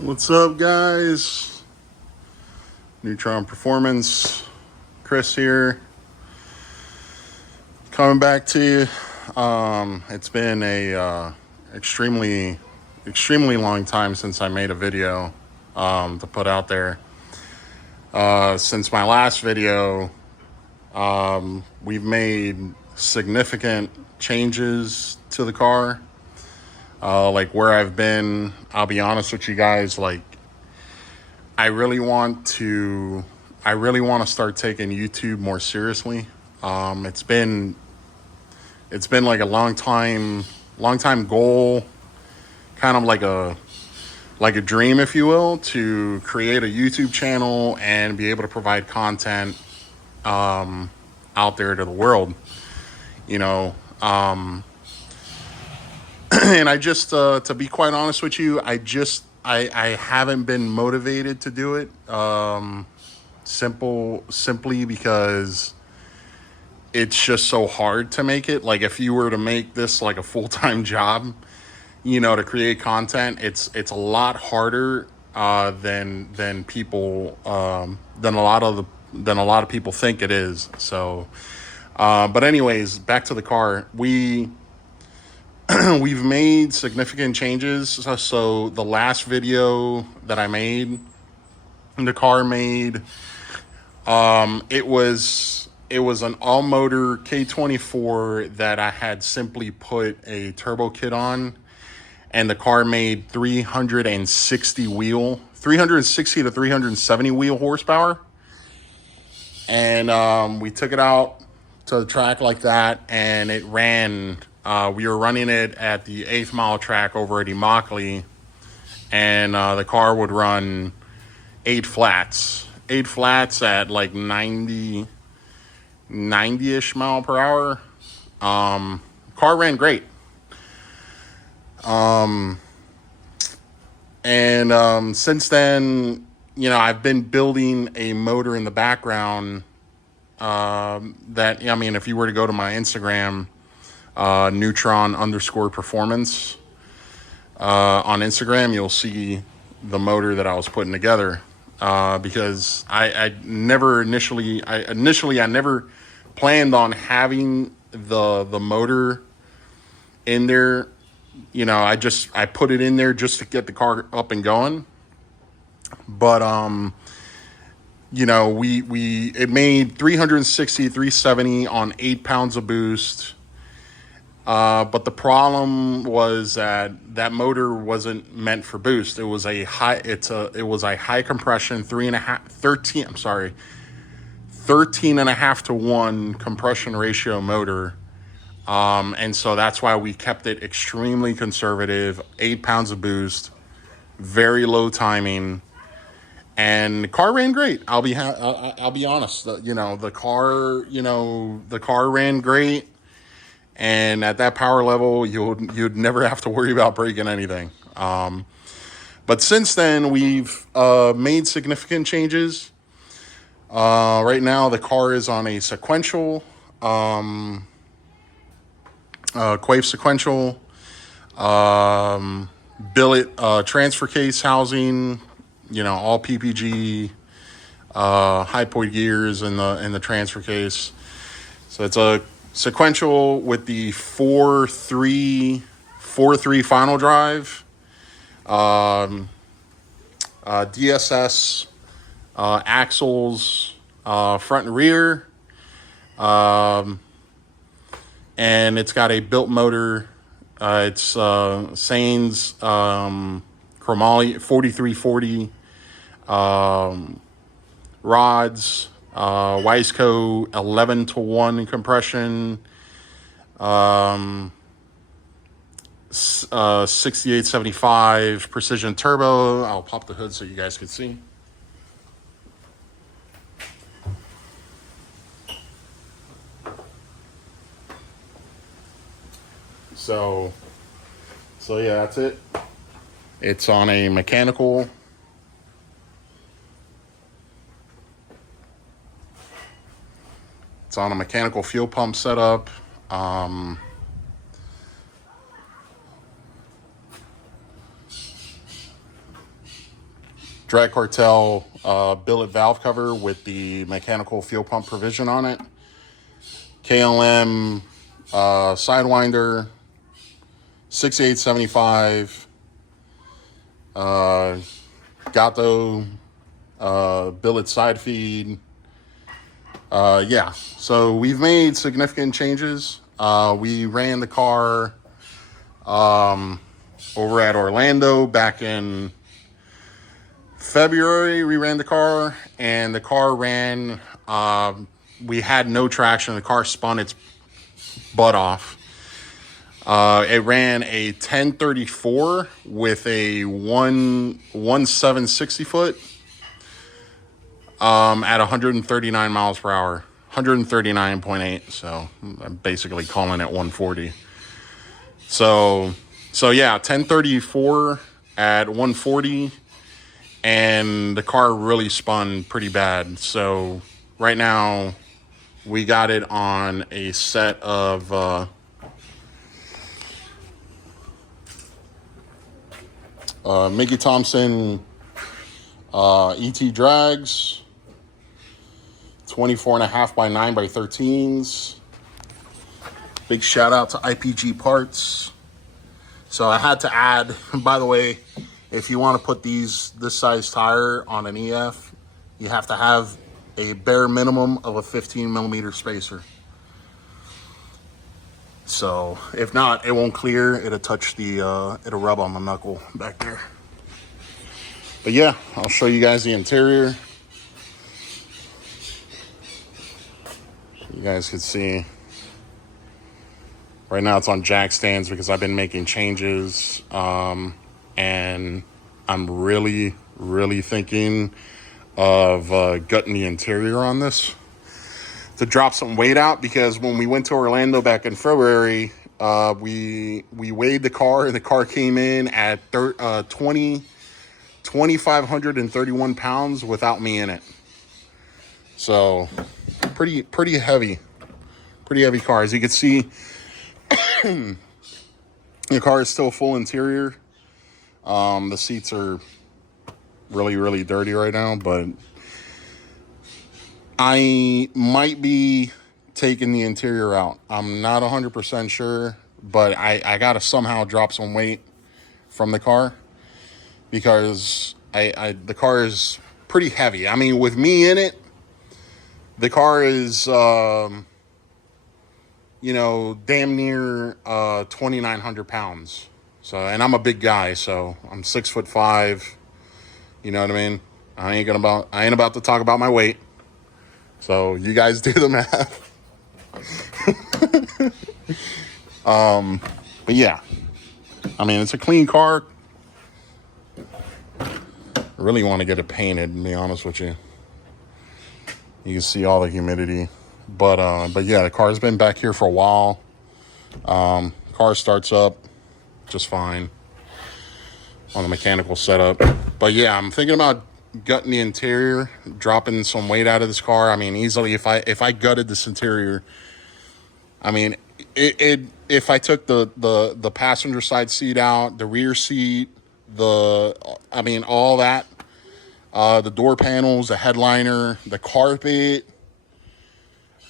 What's up, guys? Neutron Performance, Chris here, coming back to you. It's been a extremely long time since I made a video to put out there. Since my last video, we've made significant changes to the car. Like where I've been, I'll be honest with you guys, like I really want to start taking YouTube more seriously. It's been like a long time goal, kind of like a dream, if you will, to create a YouTube channel and be able to provide content out there to the world. You know, and I just to be quite honest with you, I haven't been motivated to do it. Simply because it's just so hard to make it. Like if you were to make this like a full-time job, to create content, it's a lot harder than people than a lot of people think it is. So, but anyways, back to the car. We've made significant changes. So the last video that I made, the car made, it was an all motor K24 that I had simply put a turbo kit on, and the car made 360 to 370 wheel horsepower. And we took it out to the track like that, and it ran. We were running it at the 8th mile track over at Immokalee, and the car would run 8 flats at like 90-ish mile per hour. Car ran great. And since then, I've been building a motor in the background that, if you were to go to my Instagram, Neutron_performance, on Instagram, you'll see the motor that I was putting together. Because I never planned on having the motor in there. I put it in there just to get the car up and going. But it made 360, 370 on 8 pounds of boost. But the problem was that motor wasn't meant for boost. It was a high compression 13.5 to 1 compression ratio motor. And so that's why we kept it extremely conservative, 8 pounds of boost, very low timing, and the car ran great. I'll be honest. The car ran great. And at that power level, you'd never have to worry about breaking anything. But since then, we've made significant changes. Right now, the car is on a sequential, Quave sequential, billet transfer case housing. All PPG, high point gears in the transfer case. So it's a sequential with the 4.3 final drive, DSS axles, front and rear, and it's got a built motor. It's Sainz chromoly 4340 rods. Wiseco 11 to 1 compression, 6875 precision turbo. I'll pop the hood so you guys can see. So yeah, that's it. It's on a mechanical. It's on a mechanical fuel pump setup. Drag Cartel billet valve cover with the mechanical fuel pump provision on it. KLM Sidewinder, 6875. Gato billet side feed. Yeah, so we've made significant changes. We ran the car over at Orlando back in February. We ran the car, and the car ran. We had no traction. The car spun its butt off. It ran a 1034 with a 1.760 foot at 139 miles per hour, 139.8. So I'm basically calling it 140. So yeah, 1034 at 140, and the car really spun pretty bad. So right now we got it on a set of Mickey Thompson ET drags, 24.5 by 9 by 13s. Big shout out to IPG Parts. So I had to add, by the way, if you want to put this size tire on an EF, you have to have a bare minimum of a 15 millimeter spacer. So if not, it won't clear. It'll touch the, it'll rub on the knuckle back there. But yeah, I'll show you guys the interior. So you guys can see. Right now it's on jack stands because I've been making changes. And I'm really thinking of gutting the interior on this to drop some weight out, because when we went to Orlando back in February, we weighed the car, and the car came in at 2,531 pounds without me in it. So pretty heavy car. As you can see, the car is still full interior. The seats are really dirty right now, but I might be taking the interior out. I'm not 100% sure, but I gotta somehow drop some weight from the car, because the car is pretty heavy. I mean, with me in it, the car is damn near 2,900 pounds. So, and I'm a big guy, so I'm 6'5". You know what I mean? I ain't about to talk about my weight. So you guys do the math. But yeah, I mean, it's a clean car. I really want to get it painted, to be honest with you. You can see all the humidity, but yeah, the car's been back here for a while. Car starts up just fine on the mechanical setup. But yeah, I'm thinking about gutting the interior, dropping some weight out of this car. I mean, easily, if I gutted this interior, I mean, if I took the passenger side seat out, the rear seat, all that, the door panels, the headliner, the carpet,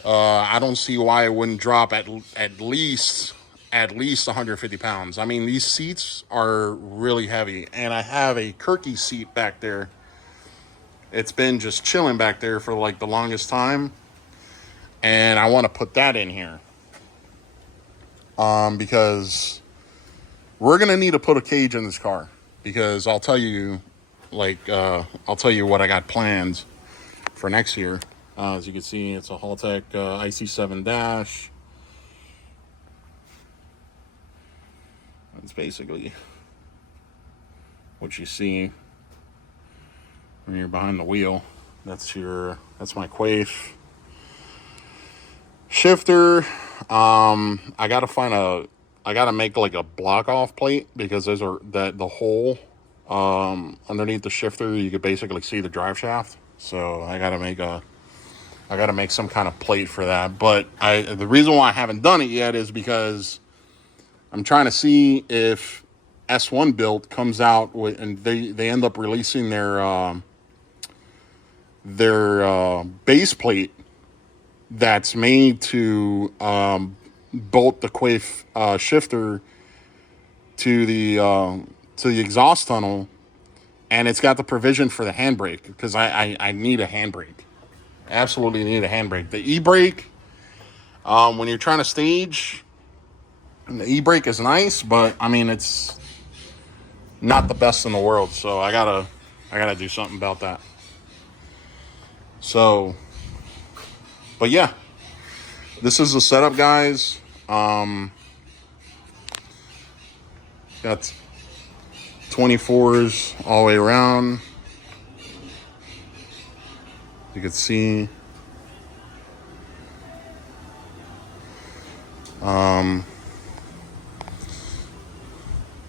I don't see why it wouldn't drop at least 150 pounds. I mean, these seats are really heavy, and I have a Kirky seat back there. It's been just chilling back there for like the longest time, and I want to put that in here because we're gonna need to put a cage in this car, because I'll tell you what I got planned for next year. As you can see, it's a Haltech IC7 dash. That's basically what you see when you're behind the wheel. That's my quaif shifter. I gotta make like a block off plate, because there's the hole underneath the shifter. You could basically see the drive shaft. So I gotta make some kind of plate for that. But the reason why I haven't done it yet is because I'm trying to see if S1 build comes out with, and they end up releasing their base plate that's made to bolt the quaif shifter to the exhaust tunnel, and it's got the provision for the handbrake, because I need a handbrake. Absolutely need a handbrake. The e-brake, when you're trying to stage, the e-brake is nice, but I mean, it's not the best in the world. So I gotta do something about that. So, but yeah, this is the setup, guys. Got 24s all the way around. You can see.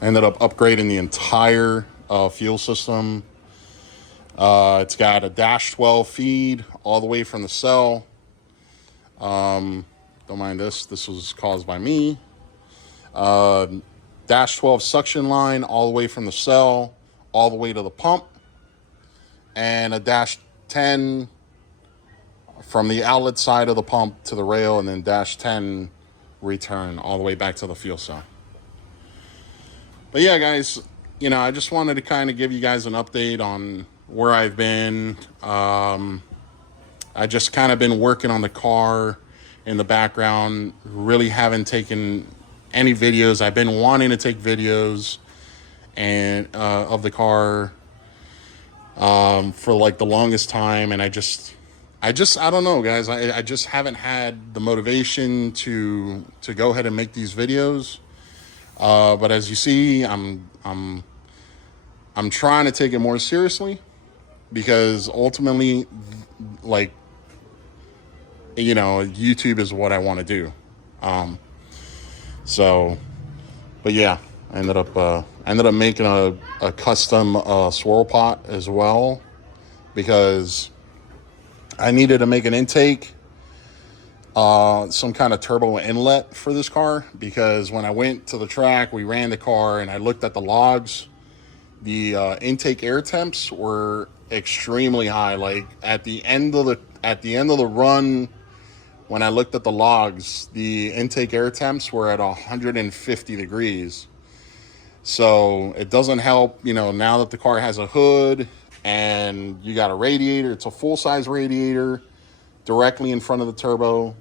Ended up upgrading the entire fuel system. It's got a dash 12 feed all the way from the cell. Don't mind this. This was caused by me. Dash 12 suction line all the way from the cell all the way to the pump. And a dash 10 from the outlet side of the pump to the rail, and then dash 10 return all the way back to the fuel cell. But yeah, guys, I just wanted to kind of give you guys an update on where I've been. I just kind of been working on the car in the background, really haven't taken any videos. I've been wanting to take videos and of the car for like the longest time, and I don't know, guys. I just haven't had the motivation to go ahead and make these videos. But as you see, I'm trying to take it more seriously, because ultimately, like, YouTube is what I want to do. So, but yeah, I ended up making a custom swirl pot as well, because I needed to make an intake, some kind of turbo inlet for this car, because when I went to the track, we ran the car and I looked at the logs. The intake air temps were extremely high. Like at the end of the run, when I looked at the logs, the intake air temps were at 150 degrees. So it doesn't help, now that the car has a hood and you got a radiator. It's a full-size radiator directly in front of the turbo.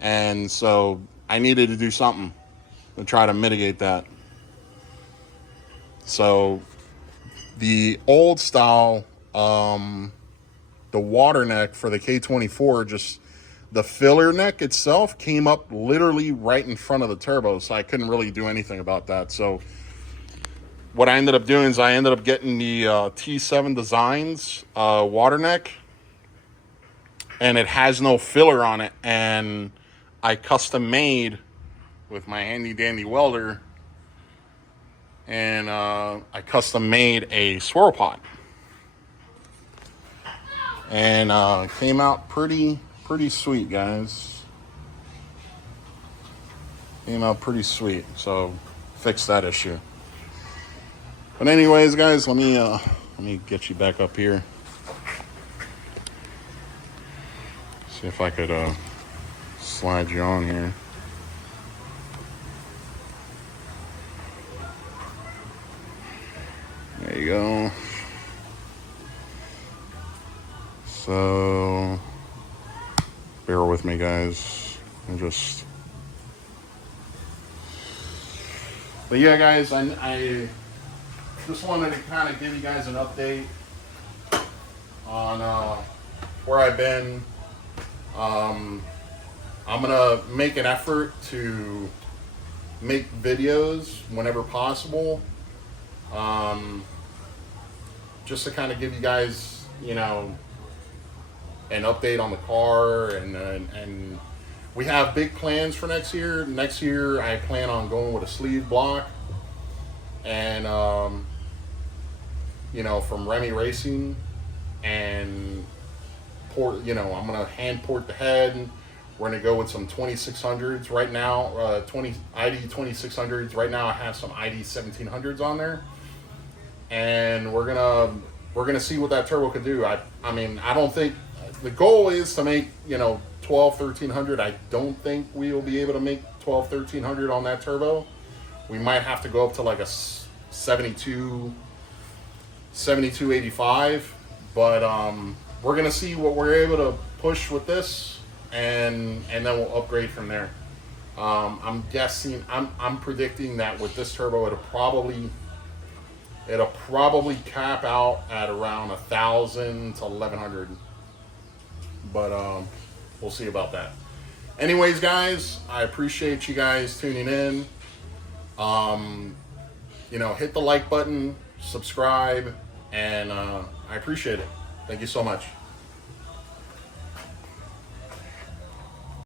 And so I needed to do something to try to mitigate that. So the old style, the water neck for the K24, the filler neck itself came up literally right in front of the turbo. So I couldn't really do anything about that. So what I ended up doing is I ended up getting the T7 Designs water neck, and it has no filler on it. And I custom made with my handy dandy welder, and I custom made a swirl pot, and came out pretty sweet, guys. Came out pretty sweet. So fix that issue. But anyways, guys, let me get you back up here. See if I could slide you on here. There you go. So bear with me, guys. But yeah, guys, I just wanted to kind of give you guys an update on where I've been. I'm gonna make an effort to make videos whenever possible, just to kind of give you guys, an update on the car, and we have big plans for next year. Next year, I plan on going with a sleeve block, and from Remy Racing, and I'm gonna hand port the head, We're gonna go with some 2600s right now. 20 ID 2600s right now. I have some ID 1700s on there, and we're gonna see what that turbo could do. I mean, I don't think the goal is to make 12 1300. I don't think we will be able to make 12 1300 on that turbo. We might have to go up to like a 7285, but we're gonna see what we're able to push with this, and then we'll upgrade from there. I'm guessing, I'm predicting that with this turbo it'll probably cap out at around 1,000 to 1,100, but we'll see about that. Anyways, guys, I appreciate you guys tuning in. Hit the like button, subscribe, and I appreciate it. Thank you so much.